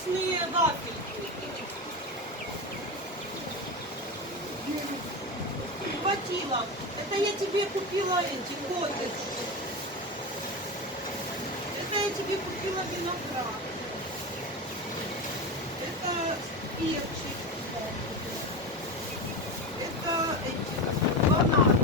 вкусные вафельки. Хватило. Это я тебе купила эти коттеджи. Это я тебе купила виноград. Это перчик. Это эти бананы.